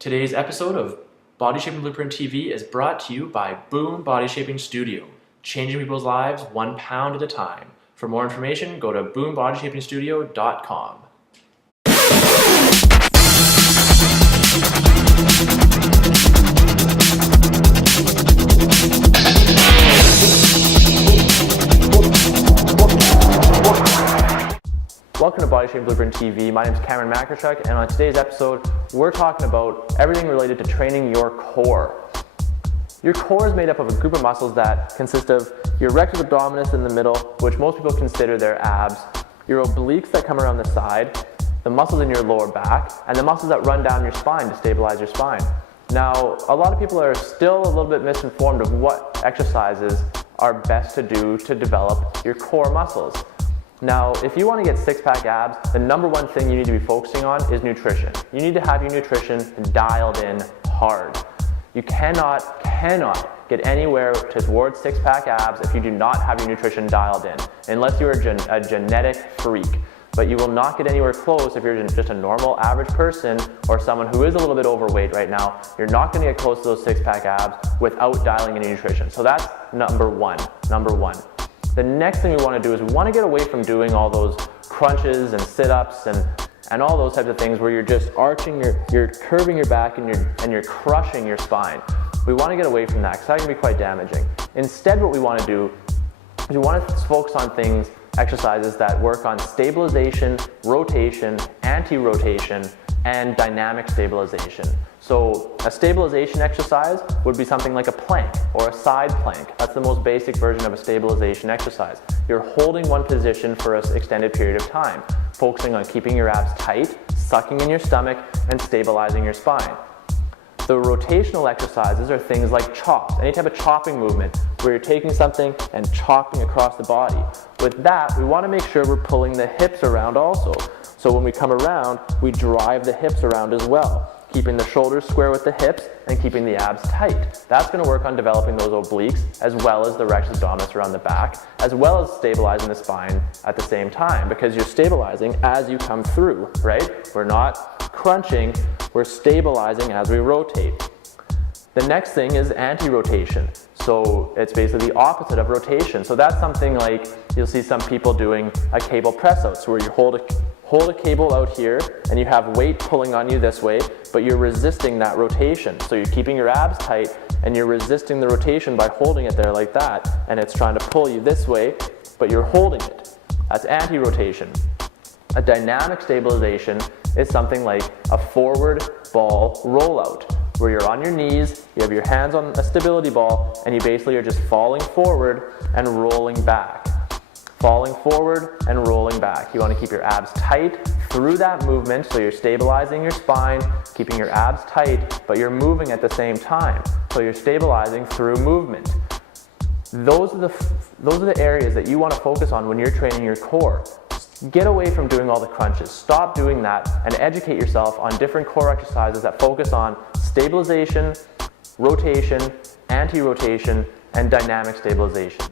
Today's episode of Body Shaping Blueprint TV is brought to you by Boom Body Shaping Studio, changing people's lives 1 pound at a time. For more information, go to boombodysapingstudio.com. Welcome to Body Shaping Blueprint TV. My name is Cameron Makarchuk, and on today's episode, we're talking about everything related to training your core. Your core is made up of a group of muscles that consist of your rectus abdominis in the middle, which most people consider their abs, your obliques that come around the side, the muscles in your lower back, and the muscles that run down your spine to stabilize your spine. Now, a lot of people are still a little bit misinformed of what exercises are best to do to develop your core muscles. Now, if you want to get six-pack abs, the number one thing you need to be focusing on is nutrition. You need to have your nutrition dialed in hard. You cannot get anywhere towards six-pack abs if you do not have your nutrition dialed in, unless you're a genetic freak. But you will not get anywhere close if you're just a normal average person or someone who is a little bit overweight right now. You're not going to get close to those six-pack abs without dialing in your nutrition. So that's number one. The next thing we want to do is we want to get away from doing all those crunches and sit-ups and all those types of things where you're just arching, you're curving your back and you're crushing your spine. We want to get away from that because that can be quite damaging. Instead, what we want to do is we want to focus on exercises that work on stabilization, rotation, anti-rotation, and dynamic stabilization. So a stabilization exercise would be something like a plank or a side plank. That's the most basic version of a stabilization exercise. You're holding one position for an extended period of time, focusing on keeping your abs tight, sucking in your stomach, and stabilizing your spine. The rotational exercises are things like chops, any type of chopping movement where you're taking something and chopping across the body. With that, we want to make sure we're pulling the hips around also. So when we come around, we drive the hips around as well, keeping the shoulders square with the hips and keeping the abs tight. That's going to work on developing those obliques as well as the rectus abdominis around the back, as well as stabilizing the spine at the same time, because you're stabilizing as you come through, right? We're not crunching, we're stabilizing as we rotate. The next thing is anti-rotation. So it's basically the opposite of rotation. So that's something like you'll see some people doing a cable press out, so where you hold a cable out here and you have weight pulling on you this way, but you're resisting that rotation. So you're keeping your abs tight and you're resisting the rotation by holding it there like that, and it's trying to pull you this way, but you're holding it. That's anti-rotation. A dynamic stabilization is something like a forward ball rollout, where you're on your knees, you have your hands on a stability ball, and you basically are just falling forward and rolling back. Falling forward and rolling back. You want to keep your abs tight through that movement, so you're stabilizing your spine, keeping your abs tight, but you're moving at the same time. So you're stabilizing through movement. Those are the areas that you want to focus on when you're training your core. Get away from doing all the crunches. Stop doing that and educate yourself on different core exercises that focus on stabilization, rotation, anti-rotation, and dynamic stabilization.